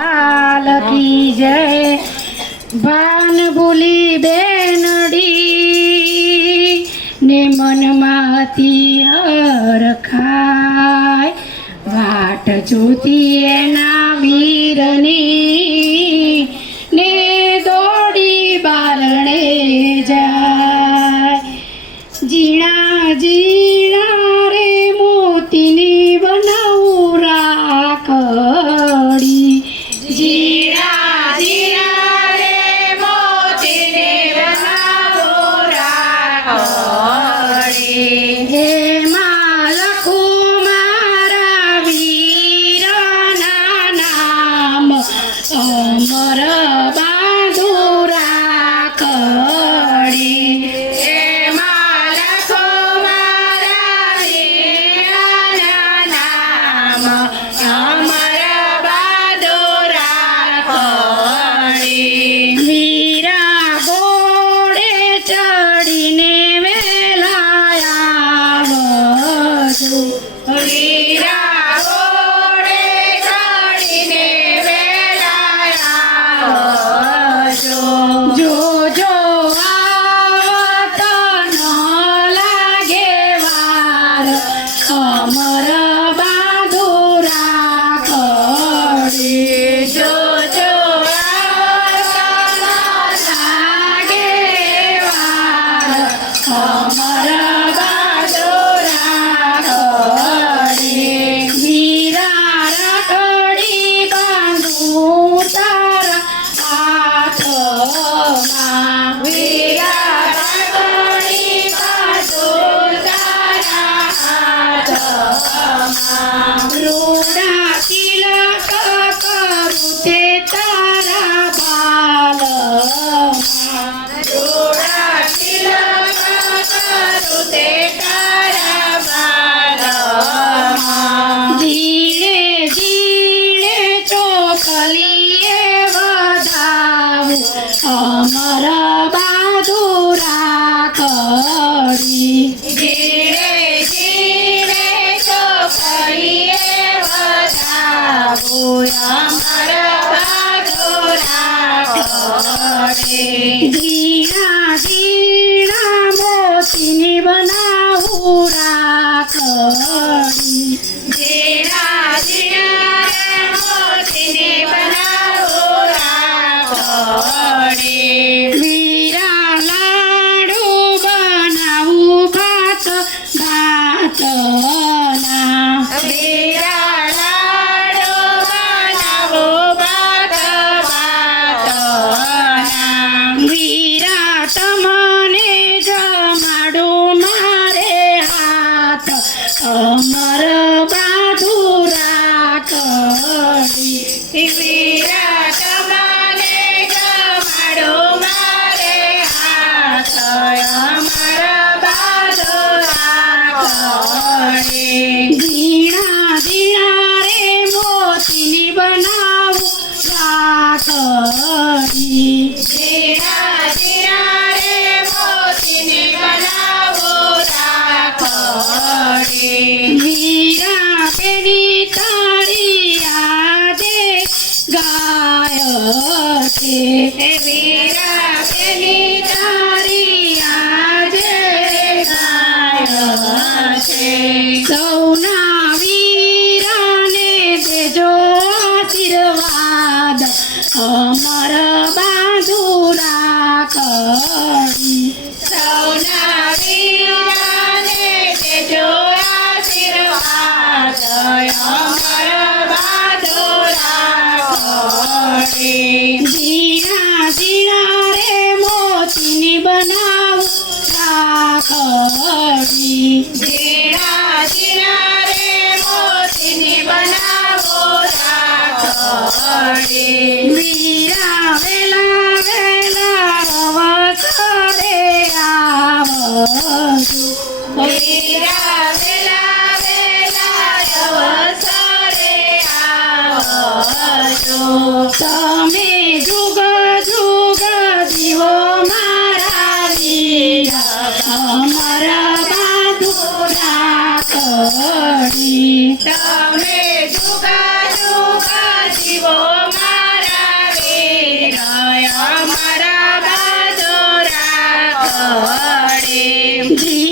લાલ કી જય. ભાન ભૂલી બેનડી ને મનમાં હતી હરખાય વાટ જોતી એના વીરની ને દોડી બારણે જાય. જીણાજી Mira. ধীরে ধীরে তো করিয়ে বাজাবো আমার বাজনা করে Easy. છે વીરા તેની તારી આજે ગાય છે. સૌના તમે જુગા જુગા જીવો મારા વીર અમારા બાજોરા ઘડે.